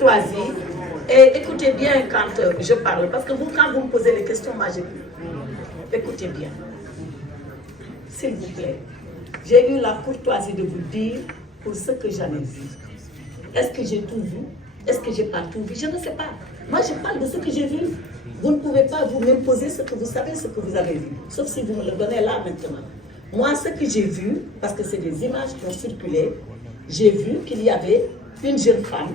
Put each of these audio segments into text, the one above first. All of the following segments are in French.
courtoisie et écoutez bien quand je parle, parce que vous, quand vous me posez les questions, moi j'écoute. Écoutez bien, s'il vous plaît. J'ai eu la courtoisie de vous dire pour ce que j'en ai vu. Est-ce que j'ai tout vu? Est-ce que j'ai pas tout vu? Je ne sais pas. Moi, je parle de ce que j'ai vu. Vous ne pouvez pas vous m'imposer ce que vous savez, ce que vous avez vu. Sauf si vous me le donnez là maintenant. Moi, ce que j'ai vu, parce que c'est des images qui ont circulé, j'ai vu qu'il y avait une jeune femme,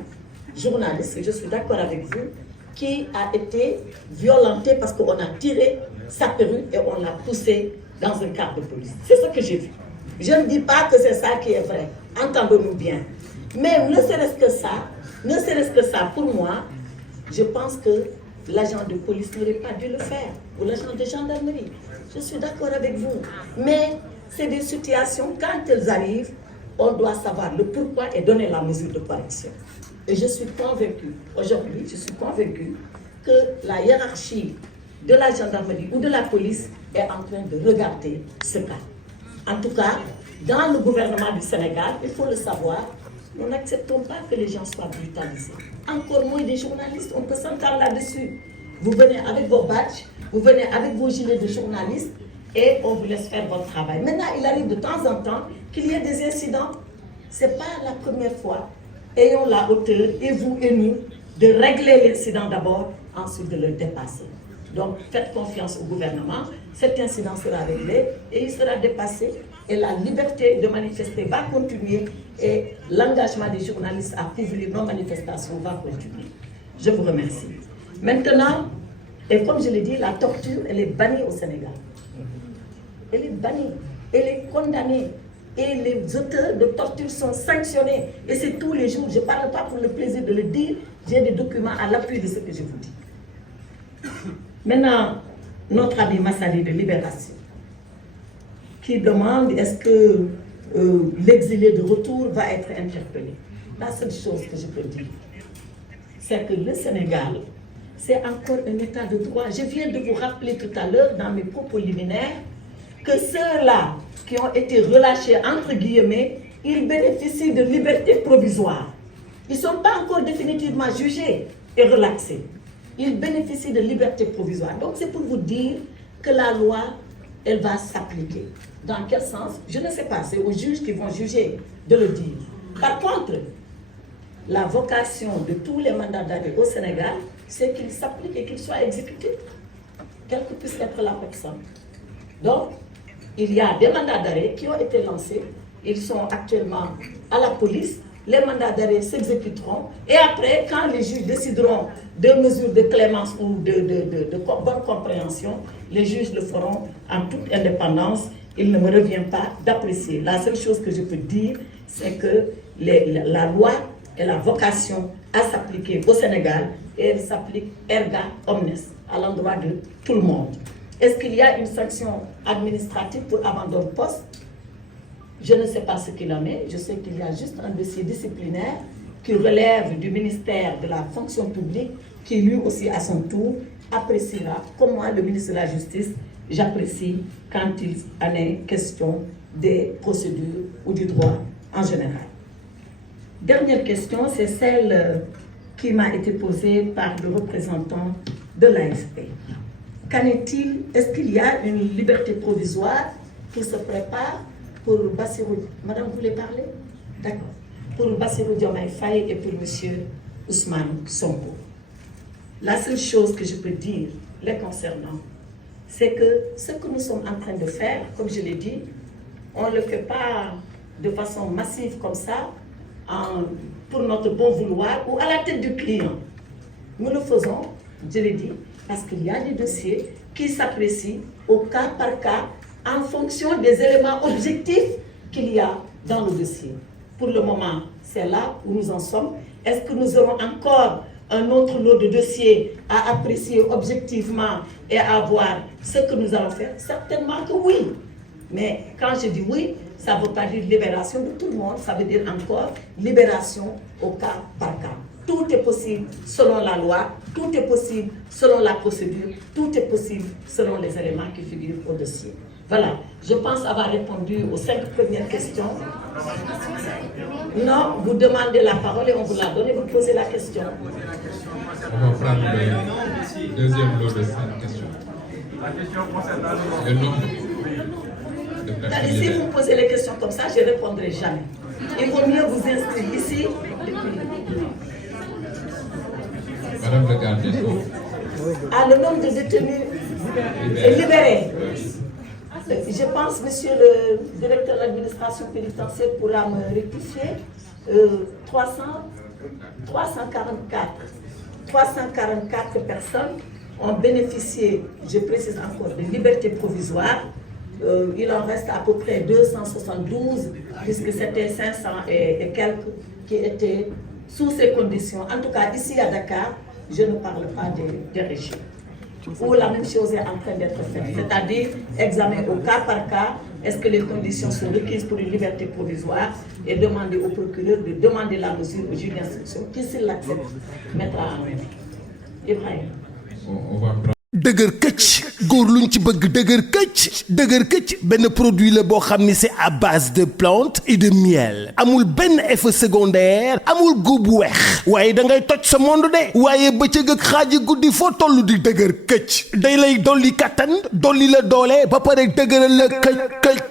journaliste, je suis d'accord avec vous, qui a été violentée parce qu'on a tiré sa perruque et on l'a poussée dans un car de police. C'est ce que j'ai vu. Je ne dis pas que c'est ça qui est vrai, entendons-nous bien. Mais ne serait-ce que ça, pour moi, je pense que l'agent de police n'aurait pas dû le faire, ou l'agent de gendarmerie. Je suis d'accord avec vous. Mais c'est des situations, quand elles arrivent, on doit savoir le pourquoi et donner la mesure de correction. Et je suis convaincue, aujourd'hui, je suis convaincue que la hiérarchie de la gendarmerie ou de la police est en train de regarder ce cas. En tout cas, dans le gouvernement du Sénégal, il faut le savoir, nous n'acceptons pas que les gens soient brutalisés. Encore moins des journalistes, on peut s'entendre là-dessus. Vous venez avec vos badges, vous venez avec vos gilets de journalistes et on vous laisse faire votre travail. Maintenant, il arrive de temps en temps qu'il y ait des incidents. Ce n'est pas la première fois. Ayons la hauteur, et vous et nous, de régler l'incident d'abord, ensuite de le dépasser. Donc, faites confiance au gouvernement, cet incident sera réglé et il sera dépassé et la liberté de manifester va continuer et l'engagement des journalistes à couvrir nos manifestations va continuer. Je vous remercie. Maintenant, et comme je l'ai dit, la torture, elle est bannie au Sénégal. Elle est bannie, elle est condamnée. Et les auteurs de torture sont sanctionnés. Et c'est tous les jours. Je ne parle pas pour le plaisir de le dire. J'ai des documents à l'appui de ce que je vous dis. Maintenant, notre ami Massali de Libération, qui demande est-ce que l'exilé de retour va être interpellé. La seule chose que je peux dire, c'est que le Sénégal, c'est encore un état de droit. Je viens de vous rappeler tout à l'heure, dans mes propos liminaires, que ceux-là qui ont été relâchés, entre guillemets, ils bénéficient de liberté provisoire. Ils ne sont pas encore définitivement jugés et relaxés. Ils bénéficient de liberté provisoire. Donc c'est pour vous dire que la loi, elle va s'appliquer. Dans quel sens? Je ne sais pas, c'est aux juges qui vont juger de le dire. Par contre, la vocation de tous les mandats d'arrêt au Sénégal, c'est qu'ils s'appliquent et qu'ils soient exécutés, quelle que puisse être la personne. Donc, il y a des mandats d'arrêt qui ont été lancés, ils sont actuellement à la police, les mandats d'arrêt s'exécuteront, et après, quand les juges décideront de mesures de clémence ou de bonne compréhension, les juges le feront en toute indépendance. Il ne me revient pas d'apprécier. La seule chose que je peux dire, c'est que la loi a la vocation à s'appliquer au Sénégal, et elle s'applique erga omnes, à l'endroit de tout le monde. Est-ce qu'il y a une sanction administrative pour abandon de poste? Je ne sais pas ce qu'il en est. Je sais qu'il y a juste un dossier disciplinaire qui relève du ministère de la fonction publique, qui lui aussi à son tour appréciera, comme moi le ministre de la Justice, j'apprécie quand il en est question des procédures ou du droit en général. Dernière question, c'est celle qui m'a été posée par le représentant de l'AFP. Qu'en est-il? Est-ce qu'il y a une liberté provisoire qui se prépare pour Bassirou? Madame, vous voulez parler? D'accord. Pour Bassirou Diomaye Faye et pour M. Ousmane Sonko. La seule chose que je peux dire les concernant, c'est que ce que nous sommes en train de faire, comme je l'ai dit, on ne le fait pas de façon massive comme ça, pour notre bon vouloir ou à la tête du client. Nous le faisons, je l'ai dit, parce qu'il y a des dossiers qui s'apprécient au cas par cas en fonction des éléments objectifs qu'il y a dans le dossier. Pour le moment, c'est là où nous en sommes. Est-ce que nous aurons encore un autre lot de dossiers à apprécier objectivement et à voir ce que nous allons faire? Certainement que oui. Mais quand je dis oui, ça ne veut pas dire libération de tout le monde, ça veut dire encore libération au cas par cas. Tout est possible selon la loi, tout est possible selon la procédure, tout est possible selon les éléments qui figurent au dossier. Voilà, je pense avoir répondu aux 5 premières questions. Non, vous demandez la parole et on vous la donne et vous posez la question. On va prendre le deuxième lot de 5 questions. La question concernant le nombre de personnes. Si vous me posez les questions comme ça, je ne répondrai jamais. Il vaut mieux vous inscrire ici. Madame le garde des Sceaux. Le nombre de détenus libérés. Je pense, monsieur le directeur de l'administration pénitentiaire pourra me rectifier. 344 personnes ont bénéficié, je précise encore, de liberté provisoire. Il en reste à peu près 272, puisque c'était 500 et quelques qui étaient sous ces conditions. En tout cas, ici à Dakar, je ne parle pas des régions, où la même chose est en train d'être faite, c'est-à-dire examen au cas par cas, est-ce que les conditions sont requises pour une liberté provisoire et demander au procureur de demander la mesure au juge d'instruction qui, s'il l'accepte, mettra en œuvre. Ibrahim. On va prendre. dëgër këcc góor luñ ci bëgg dëgër këcc benn produit la boo xam ni c'est à base de plantes et de miel amul benn effet secondaire amul góob bu weex waaye da ngay toj sa monde de waaye bëccëg ak xaaji guddi foo toll di dëgër këcc day lay dolli kattan dolli la doole ba pare dëgëral la këcc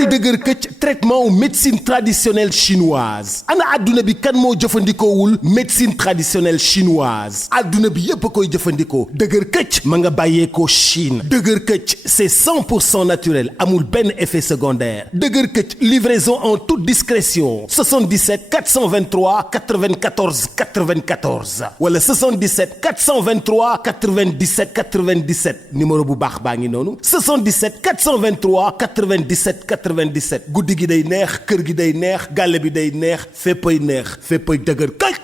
te dëgër këcc traitement ou médecine traditionnelle chinoise ana adduna bi kan moo jëfandikoowul médecine traditionnelle chinoise adduna bi yépp a koy jëfandikoo dëgër këcc ma nga bàyyeekoo Chine dëgër këcc c'est 100% naturel amul benn effet secondaire dëgër këcc livraison en toute discrétion 77 423 94 94 wala 77 423 97 97 numéro bu baax baa ngi noonu 77 423 97 97 guddi gi day neex kër gi day neex gàlle bi day neex féppay dëgër këcc